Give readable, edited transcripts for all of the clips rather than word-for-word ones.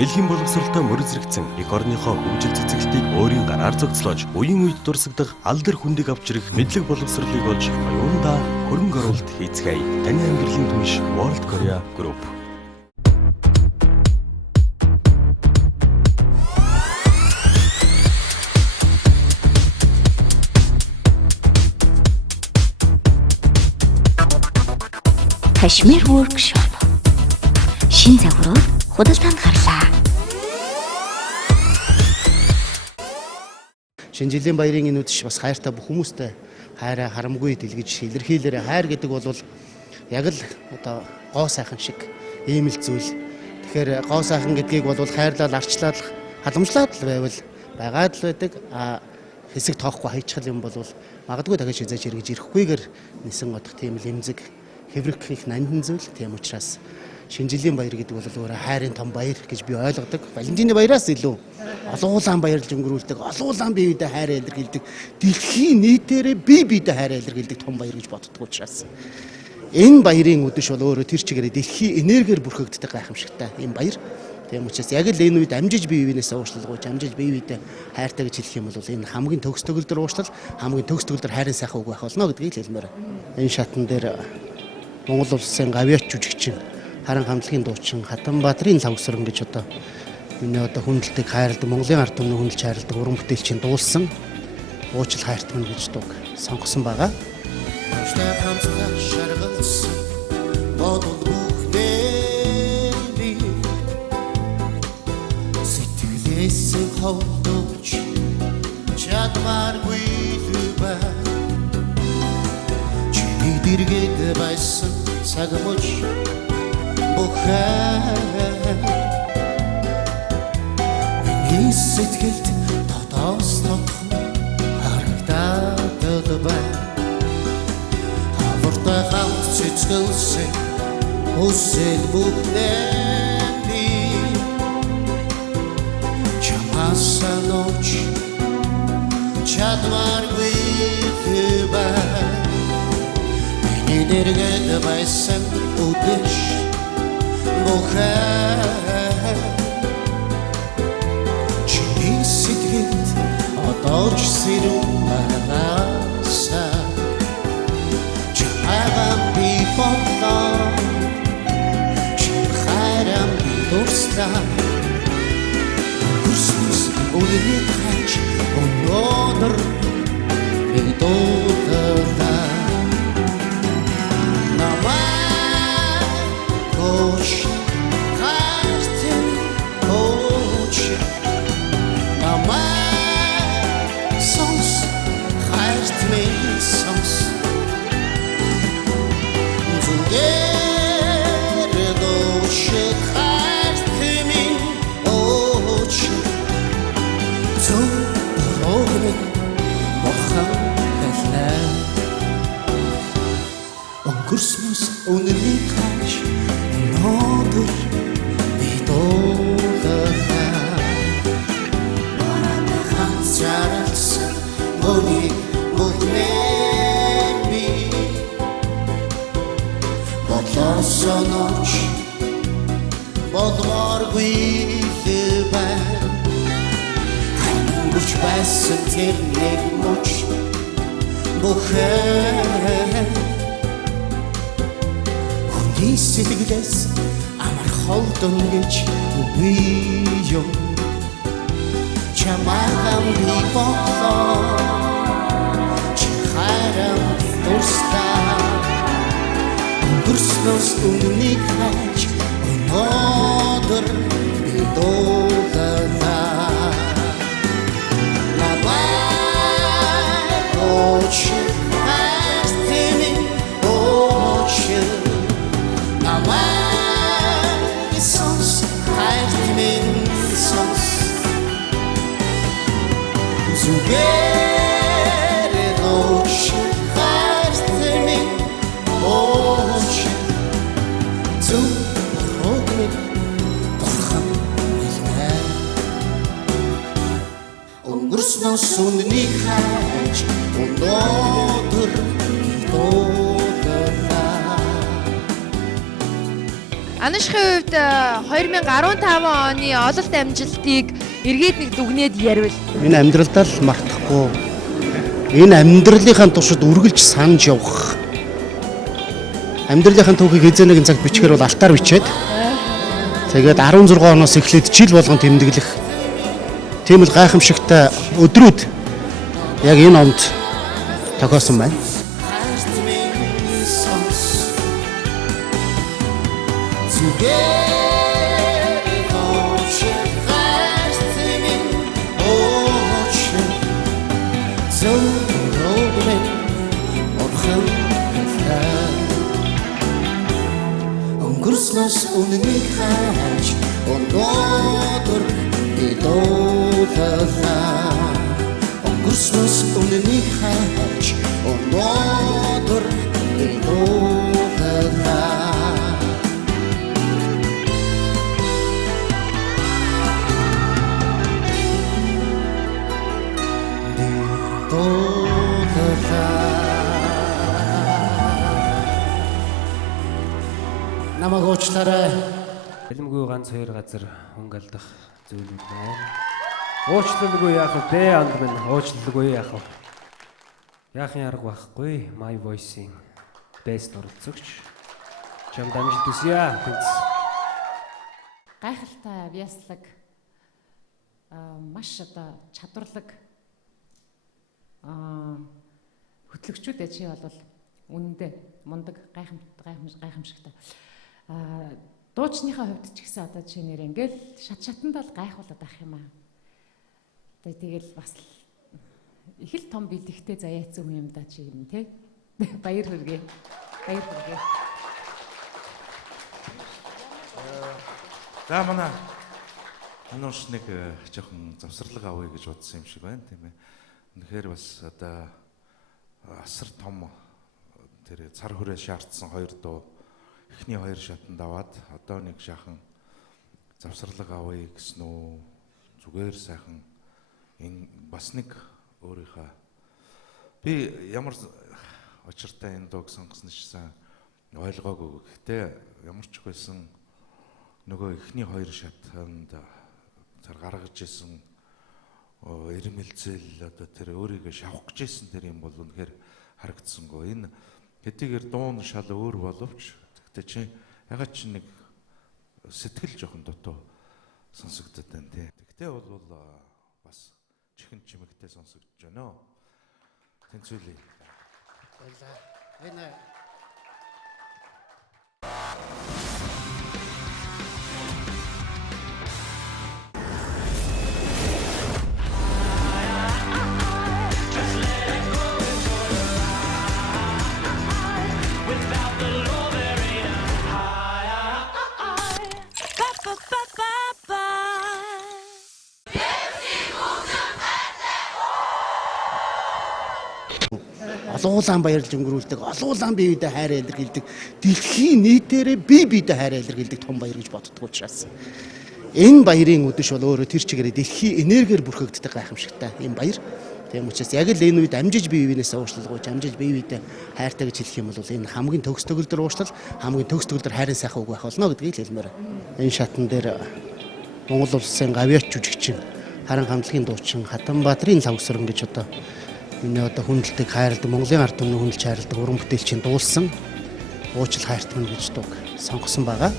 Дэлхийн боловсролтой мөрөзрөгдсөн эх орныхоо хөгжил цэцгэлтийг өөрийн гараар зохицлооч, үеийн үед дурсагдах алдар хүндийг авч ирэх мэдлэг боловсролыг олж оюундаа хөрөнгө оруулалт хийцгээе. Таны амьдралын түнш World Korea Group. Кашмир workshop. Шин загварууд худалдаанд гарлаа. Шинэ жилийн баярын энэ үдэш бас хайртай бүх хүмүүстэй хайраа харамгүй дэлгэж илэрхийлээрэ. Хайр гэдэг бол яг л одоо гоо сайхан шиг ийм л зүйл. Тэгэхээр гоо сайхан гэдгийг бол хайрлал, арчлал, халамжлаад л байвал байгаад л байдаг. Хэсэг тоохгүй хайчхал юм бол магадгүй дахиж хизээж эргэж ирэхгүйгээр нисэн годох тийм л эмзэг хэврэх их нандин зүйл. Тийм учраас шинэ жилийн баяр гэдэг бол өөрөө хайрын том баяр гэж би ойлгодог. Валентины баяраас илүү олон улаан баярлж өнгөрүүлдэг, олон улаан бие биедээ хайраа илэрхийлдэг, дэлхийн нийтээрээ бие биедээ хайраа илэрхийлдэг том баяр гэж боддог учраас энэ баярын үдэш бол өөрөө тэр чигээрээ дэлхийн энергиэр бүрхэгддэг гайхамшигтай юм баяр. Тийм учраас яг л энэ үед амжиж бие биенээсээ уушлалгууч, амжиж бие биедээ хайртай гэж хэлэх юм бол энэ хамгийн төгс төгөлдөр уушлал, хамгийн төгс төгөлдөр хайрын сайхан үг байх болно гэдгийг хэлмээр. Энэ шатан дээр Монгол улсын гавьяач жүжигчин, харан хамтлагийн дуучин Хатанбаатарын лавсран гэж одоо миний одоо хүндэлдэг хайрладаг Монголын ард түмний хүндэлж хайрладаг уран бүтээлчин дуулсан уучлал хайрт минь гэж дууг сонгосон байгаа. Дэргээд байсан цаг мөч бухаа миний сэтгэлд дотоос тодхон харагдаад л байна. Хавартай хамт цэцгэлсэн хүсэл бүхний чамаасаа нууч чадваргүй байна. Дэргээд байсан үдэш бухаа чиний сэтгэлд одооч сэрүүмаасаа чамайган би бодлоо чин хайрам дурслаа хүрснэс үлэний хач өнөөдөр би дуудаа. Өнгөрснөөс үнэний хаач өнөөдөр би дуулаа. Бараад хацаарсан мөний мөхний бодлосоноч бодморгүй байна. Хангуч байсан тэр нэг мөч бухаа сэтгэлээс амар холдон гэж үгүй юм. Чамайган би бодлоо чи хайрам дурслаа. Өнгөрснөөс үнэний хач өнөөдөр би дуулаа. Намайг очи Zugared ocean, heart me, ocean. Zu rogmet, borcham ilna. Өнгөрснөөс үнэний хач өнөөдөр дуулаа. Анашхын хувьд 2015 оны ололт амжилтыг эргээд нэг дүгнээд ярил. Энэ амьдралдаа л мартахгүй. Энэ амьдралынхаа туршид үргэлж санаж явах. Амьдралынхаа түүхийг хэзээ нэгэн цагт бичгээр бол алтаар бичээд тэгээд 16 оноос эхлээд жил болгон тэмдэглэх. Тийм л гайхамшигтай өдрүүд яг энэ онд тохиосон байна. Өнгөрснөөс үнэнийг хайж өнөөдөр идууллаа. Өнгөрснөөс үнэнийг хайж өнөөдөр идууллаа. Намайг уучлаарай. Илэмгүй ганц хоёр газар хөнгөлдөх зүйлүүд байна. Уучлалгүй яах вэ? Анд минь уучлалгүй яах вэ? Яахын арга байхгүй. My Voice-ийн бэст оролцогч. Чамд амжилт хүсье. Гайхалтай авьяаслаг маш одоо чадварлаг хөтлөгчүүд чи бол үнэндээ мундаг гайхамшигтай. Дуучныхаа хувьд ч гэсэн одоо чи нэр ингээл шатанд бол гайхуулаад ах юм аа. Тэгэл бас их л том бэлэгтэй заяацсан хүн юм да чи юм те. Баяр хүргэе. Баяр хүргэе. За манай өнөөс нэг жоохон завсарлаг авъя гэж бодсон юм шиг байна тийм ээ. Үнэхээр бас одоо асар том тэр цар хүрээ шаардсан хоёр дуу эхний хоёр шатанд аваад одоо нэг шахан завсарлаг авъя гэсэн үү зүгээр сайхан энэ бас нэг өөрийнхөө би ямар очиртай энэ дууг сонгосон ч гэсэн ойлгоогүй. Гэхдээ ямар ч байсан нөгөө эхний хоёр шатанд цар гаргаж исэн ирмэлзэл одоо тэр өөрийгөө шавах гэж исэн тэр юм бол үнэхээр харагдсангүй. Энэ хэдийгээр дуун шал өөр боловч гэхдээ чи ягаад чи нэг сэтгэл жоохон дутуу сонсогдод байна тий. Тэгтээ бол бас чихэн чимэгтэй сонсогдож байна. Тэнцвэлээ. Энэ олуулан баярлж өнгөрүүлдэг, олуулан бие биедээ хайраа илэрхийлдэг, дэлхийн нийтээрээ бие биедээ хайраа илэрхийлдэг том баяр гэж боддог учраас энэ баярын өдөш бол өөрөө тэр чигээрээ дэлхийн энергиэр бүрхэгддэг гайхамшигтай энэ баяр. Тийм учраас яг л энэ үед амжиж бие биенээсээ уучлалгүйж, амжиж бие биедээ хайртай гэж хэлэх юм бол энэ хамгийн төгс төгөлдөр уучлал, хамгийн төгс төгөлдөр хайрын сайхан үг байх болно гэдгийг хэлмээр. Энэ шатан дээр Монгол улсын гавьяач жүжигчин, харин хамтлагийн дуучин Хатанбаатарын лавсран гэж одоо миний одоо хүндэлдэг хайрладаг Монголын ард түмний хүндэлж хайрладаг уран бүтээлчийн дуулсан уучлал хайртман гэж дууг сонгосон байгаа.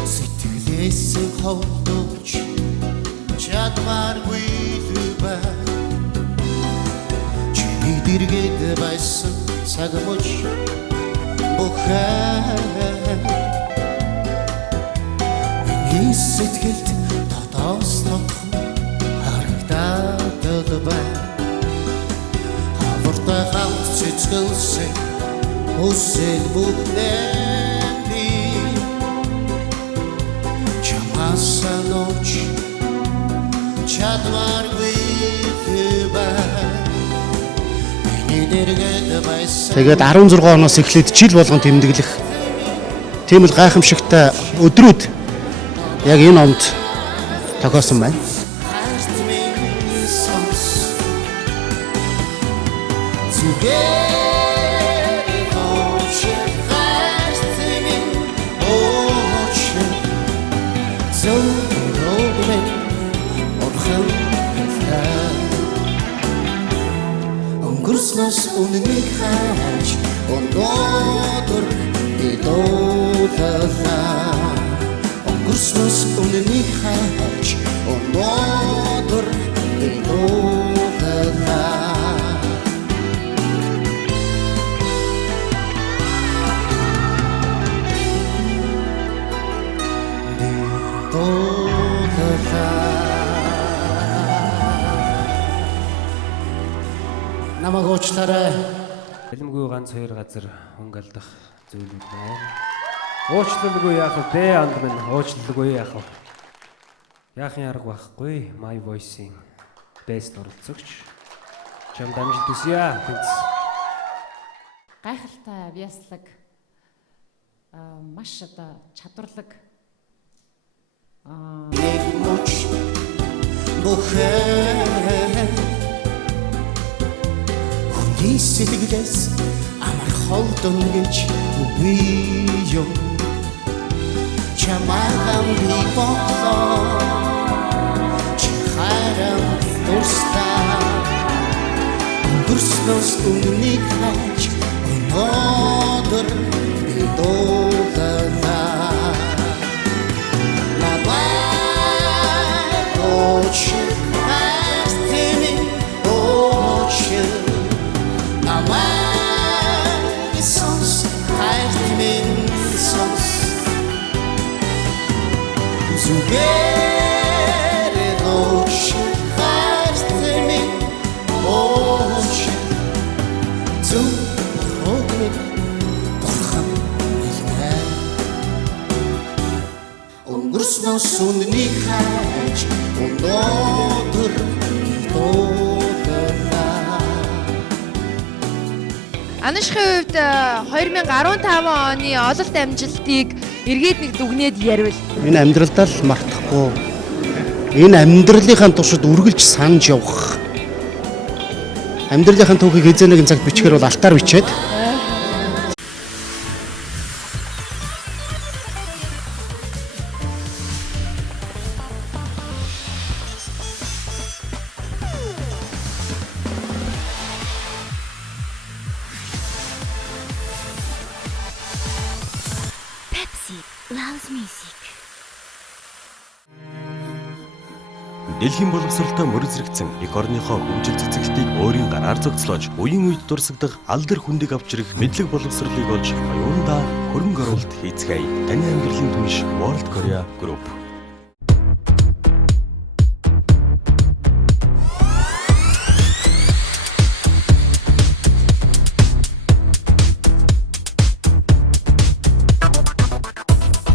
Сэтгэлээсээ ховдож чадваргүй зүбэ чиний дэргэд байсан цаг мөч бухай сэтгэлд дотоос тодхон харагдаад байна. Хавартай хамт цэцгэлсэн хүсэл бүхнээ чамааса нууч чадваргүй тэгээд 16 оноос эхлээд жил болгон тэмдэглэх тийм л гайхамшигтай өдрүүд яг энэ онд тохиосон байна. дуугрын орхон хэлээ өнгөрснөөс үнэнийг хайж өнөөдөр би дуулаа өнгөрснөөс үнэнийг хайж өнөөдөр би дуулаа намайг уучлаарай. Бэлэмгүй ганц хоёр газар хөнгөлдөх зүйлүүд байна. Уучлалгүй яах вэ? Анд минь уучлалгүй яах вэ? Яахын арга байхгүй. My Voice-ийн best оролцогч. Чамд амжилт хүсье. Гайхалтай авьяаслаг маш одоо чадварлаг Нэг мөч бүхэн Хүний сэтгэлээс амар холдон гэж үгүй юм Чамайг би бодлоо Чи харам дурстаа Өнгөрснөөс үнэнийг хайж өнөөдөр би дуулаа Өнгөрснөөс үнэнийг хайж өнөөдөр дуулаа Анашхын хувьд 2015 оны ололт амжилтыг эргээд нэг дүгнээд ярил. Энэ амьдралдаа л мартахгүй. Энэ амьдралынхаа туршид үргэлж санаж явах. Амьдралынхаа түүхийг хэзээ нэгэн цагт бичгээр бол алтаар бичээд Pepsi loves music. Дэлхийн боловсролтой мөр зэрэгцэн эх орныхоо хөгжил цэцгэлтийг өөрийн гараар зогцлоож, үеийн үед дурсагдах алдар хүндийг авч ирэх мэдлэг боловсролыг олж оюундаа хөрөнгө оруулалт хийцгээе. Таны амьдралын түнш World Korea Group.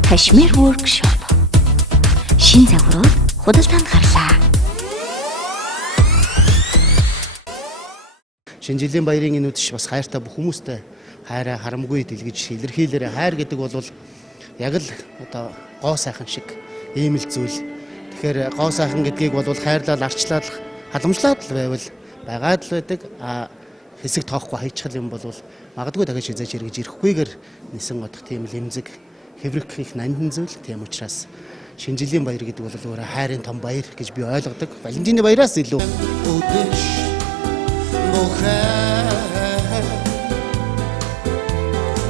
Кашмир workshop. Шин загварууд худалдаанд гарлаа. шинэ жилийн баярын энэ үдшиш бас хайртай бүх хүмүүстээ хайраа харамгүй дэлгэж илэрхийлээрэ. Хайр гэдэг бол яг л одоо гоо сайхан шиг ийм л зүйл. Тэгэхээр гоо сайхан гэдгийг бол хайрлал, арчлал, халамжлаад л байвал байгаад л байдаг. Хэсэг тоохгүй хайчхал юм бол магадгүй дахиж хизээж эргэж ирэхгүйгээр нисэн годох тийм л эмзэг хэврэх их нандин зүйл. Тийм учраас шинэ жилийн баяр гэдэг бол өөрөө хайрын том баяр гэж би ойлгодог. Валентины баяраас илүү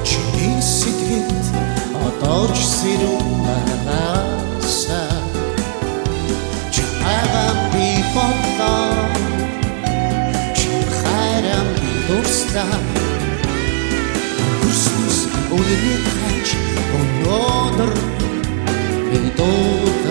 Чиний сэтгэлд одооч сэрүүнээс чамайг би бодлоо чи харам би дурслаа өнгөрснөөс үнэнийг хайж өнөөдөр би дуулаа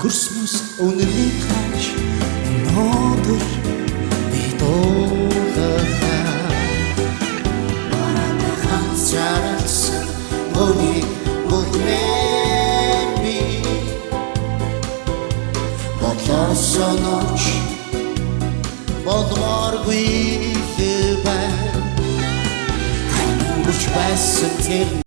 Өнгөрснөөс үнэнийг хайж өнөөдөр би дуулаа Бараад ганцаарсан бүхний бүхнээ би Дорсоноч болгооргүй л байна. Хань хүрч байсан тэр